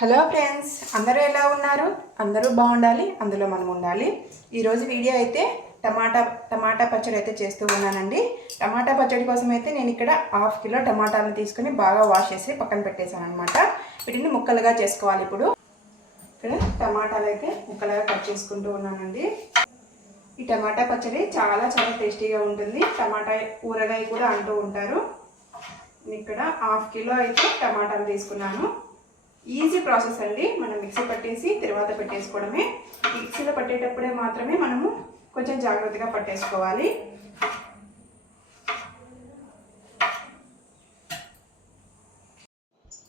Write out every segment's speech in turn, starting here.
Hello friends అందరూ ఎలా ఉన్నారు? అందరూ బాగుండాలి అందులో మనం ఉండాలి. ఈరోజు వీడియో అయితే టమాటా టమాటా పచ్చడి అయితే చేస్తూ ఉన్నానండి. టమాటా పచ్చడి కోసం అయితే నేను ఇక్కడ హాఫ్ కిలో టమాటాలను తీసుకుని బాగా వాష్ చేసి పక్కన పెట్టేశాను అనమాట వీటిని ముక్కలుగా చేసుకోవాలి ఇప్పుడు. ఇక్కడ టమాటాలు అయితే ముక్కలుగా కట్ చేసుకుంటూ ఉన్నానండి. ఈ టమాటా పచ్చడి చాలా చాలా టేస్టీగా ఉంటుంది. టమాటా ఊరగాయ కూడా అంటూ ఉంటారు. ఇక్కడ హాఫ్ కిలో అయితే టమాటాలు తీసుకున్నాను. ఈజీ ప్రాసెస్ అండి. మనం మిక్సీ పట్టేసి తర్వాత పెట్టేసుకోవడమే. మిక్సీలో పట్టేటప్పుడే మాత్రమే మనము కొంచెం జాగ్రత్తగా పట్టేసుకోవాలి.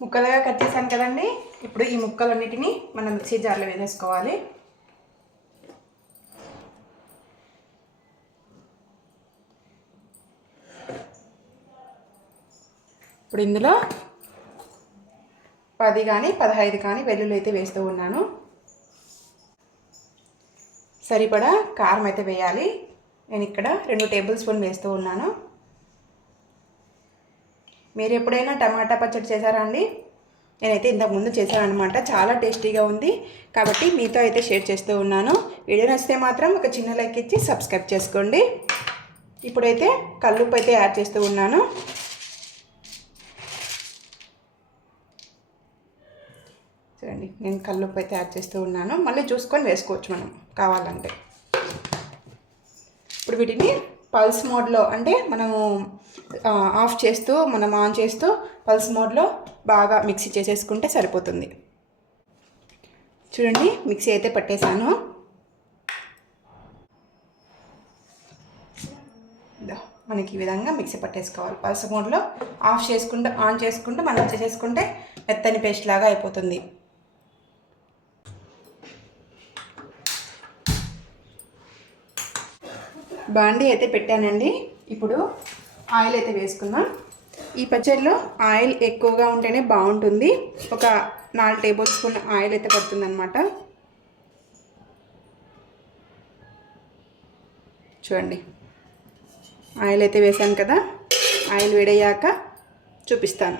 ముక్కలుగా కట్ చేశాను కదండి. ఇప్పుడు ఈ ముక్కలన్నిటినీ మనం మిక్సీ జార్లో వేసేసుకోవాలి. ఇప్పుడు ఇందులో పది కానీ పదహైదు కానీ వెల్లుల్లి అయితే వేస్తూ ఉన్నాను. సరిపడా కారం అయితే వేయాలి. నేను ఇక్కడ రెండు టేబుల్ స్పూన్ వేస్తూ ఉన్నాను. మీరు ఎప్పుడైనా టమాటా పచ్చడి చేశారా అండి? నేనైతే ఇంతకుముందు చేశాను అనమాట చాలా టేస్టీగా ఉంది. కాబట్టి మీతో అయితే షేర్ చేస్తూ ఉన్నాను. వీడియో నచ్చితే మాత్రం ఒక చిన్న లైక్ ఇచ్చి సబ్స్క్రైబ్ చేసుకోండి. ఇప్పుడైతే కల్లుప్పు అయితే యాడ్ చేస్తూ ఉన్నాను. చూడండి నేను కల్లుప్పు అయితే యాడ్ చేస్తూ ఉన్నాను. మళ్ళీ చూసుకొని వేసుకోవచ్చు మనం కావాలంటే. ఇప్పుడు వీటిని పల్స్ మోడ్లో అంటే మనము ఆఫ్ చేస్తూ మనం ఆన్ చేస్తూ పల్స్ మోడ్లో బాగా మిక్సీ చేసేసుకుంటే సరిపోతుంది. చూడండి మిక్సీ అయితే పట్టేశాను. మనకి ఈ విధంగా మిక్సీ పట్టేసుకోవాలి. పల్స్ మోడ్లో ఆఫ్ చేసుకుంటూ ఆన్ చేసుకుంటూ మనం చేసేసుకుంటే మెత్తని పేస్ట్ లాగా అయిపోతుంది. బాండీ అయితే పెట్టానండి. ఇప్పుడు ఆయిల్ అయితే వేసుకుందాం. ఈ పచ్చడిలో ఆయిల్ ఎక్కువగా ఉంటేనే బాగుంటుంది. ఒక నాలుగు టేబుల్ స్పూన్ ఆయిల్ అయితే పడుతుందన్నమాట. చూడండి. ఆయిల్ అయితే వేసాను కదా. ఆయిల్ వేడయ్యాక చూపిస్తాను.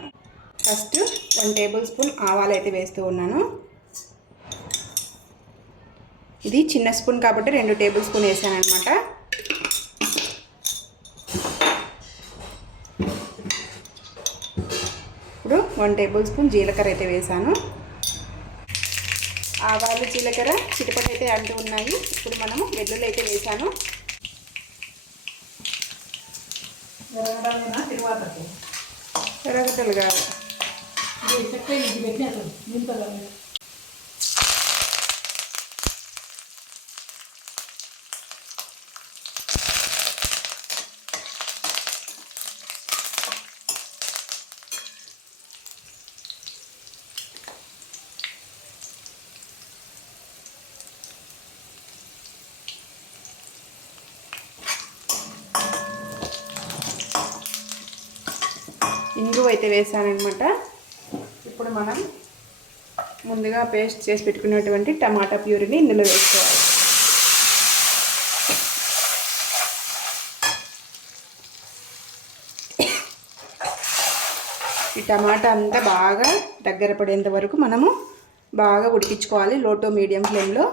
ఫస్ట్ వన్ టేబుల్ స్పూన్ ఆవాలు అయితే వేస్తూ ఉన్నాను. ఇది చిన్న స్పూన్ కాబట్టి రెండు టేబుల్ స్పూన్ వేసాను అనమాట ఇప్పుడు వన్ టేబుల్ స్పూన్ జీలకర్ర అయితే వేసాను. ఆవాలు జీలకర్ర చిటపట అయితే అంటూ ఉన్నాయి. ఇప్పుడు మనము వెల్లుల్లి అయితే వేసాను. ఎర్రగడ్డలు కాదు. ఇంగువ అయితే వేసానమాట ఇప్పుడు మనం ముందుగా పేస్ట్ చేసి పెట్టుకున్నటువంటి టమాటా ప్యూరిని ఇందులో వేసుకోవాలి. ఈ టమాటా అంతా బాగా దగ్గర పడేంత వరకు మనము బాగా ఉడికించుకోవాలి లోటో మీడియం ఫ్లేమ్లో.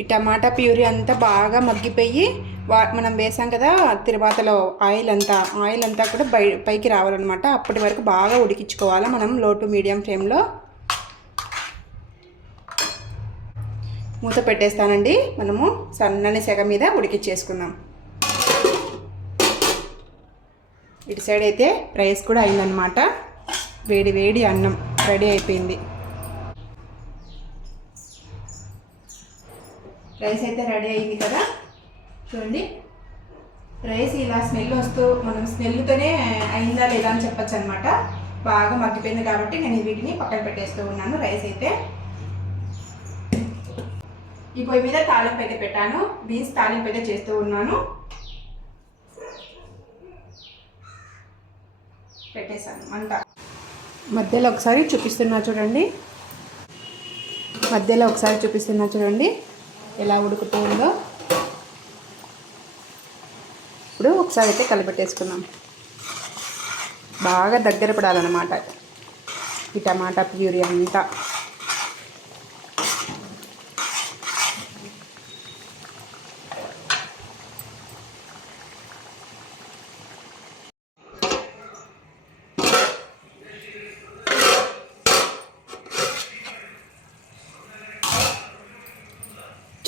ఈ టమాటా ప్యూరీ అంతా బాగా మగ్గిపోయి వా మనం వేసాం కదా తిరువాతలో ఆయిల్ అంతా ఆయిల్ అంతా కూడా బై పైకి రావాలన్నమాట. అప్పటి వరకు బాగా ఉడికించుకోవాలి మనం లో టు మీడియం ఫ్లేమ్లో. మూత పెట్టేస్తానండి. మనము సన్నని సెగ మీద ఉడికిచ్చేసుకుందాం. ఇటు సైడ్ అయితే రైస్ కూడా అయిందనమాట వేడి వేడి అన్నం రెడీ అయిపోయింది. రైస్ అయితే రెడీ అయింది కదా. చూడండి. రైస్ ఇలా స్మెల్ వస్తూ మనం స్మెల్తోనే అయిందా లేదా అని చెప్పొచ్చు అనమాట బాగా మగ్గిపోయింది కాబట్టి నేను వీటిని పక్కన పెట్టేస్తూ ఉన్నాను రైస్ అయితే. ఈ పొయ్యి మీద తాలింపు అయితే పెట్టాను. బీన్స్ తాలింపు అయితే చేస్తూ ఉన్నాను. పెట్టేశాను. అంతా. మధ్యలో ఒకసారి చూపిస్తున్నా చూడండి. మధ్యలో ఒకసారి చూపిస్తున్నా చూడండి. ఎలా ఉడుకుతుందో ఇప్పుడు ఒకసారి అయితే కలిపెట్టేసుకున్నాం బాగా దగ్గర పడాలన్నమాట. ఈ టమాటా ప్యూరీ అంతా.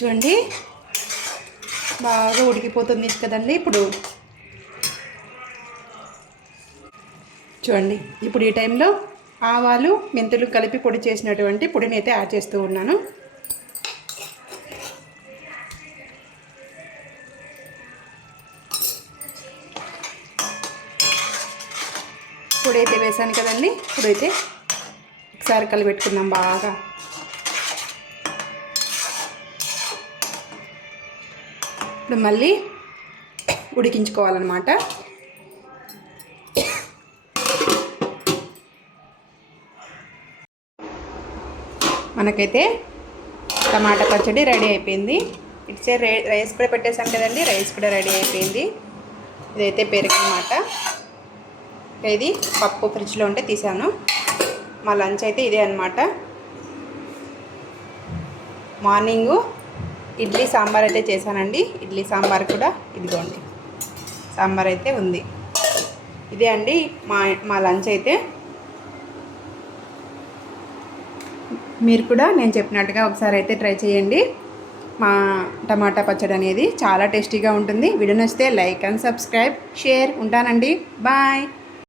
చూడండి. బాగా ఉడికిపోతుంది కదండి ఇప్పుడు. చూడండి ఇప్పుడు ఈ టైంలో ఆవాలు మెంతులు కలిపి పొడి చేసినటువంటి పొడిని అయితే యాడ్ చేస్తూ ఉన్నాను. పొడి అయితే వేసాను కదండి. ఇప్పుడైతే ఒకసారి కలిపెట్టుకుందాం బాగా. ఇప్పుడు మళ్ళీ ఉడికించుకోవాలన్నమాట. మనకైతే టమాటా పచ్చడి రెడీ అయిపోయింది. ఇటు సైడ్ రై రైస్ కూడా పెట్టేసాం కదండి రైస్ కూడా రెడీ అయిపోయింది. ఇదైతే పెరుగు అన్నమాట ఇది పప్పు ఫ్రిడ్జ్లో ఉంటే తీసాను. మా లంచ్ అయితే ఇదే అనమాట మార్నింగు ఇడ్లీ సాంబార్ అయితే చేశానండి. ఇడ్లీ సాంబార్ కూడా ఇదిగోండి. సాంబార్ అయితే ఉంది. ఇదే అండి మా మా లంచ్ అయితే. మీరు కూడా నేను చెప్పినట్టుగా ఒకసారి అయితే ట్రై చేయండి. మా టమాటా పచ్చడి అనేది చాలా టేస్టీగా ఉంటుంది. వీడియో నచ్చితే లైక్ అండ్ సబ్స్క్రైబ్ షేర్ ఉంటానండి. బాయ్.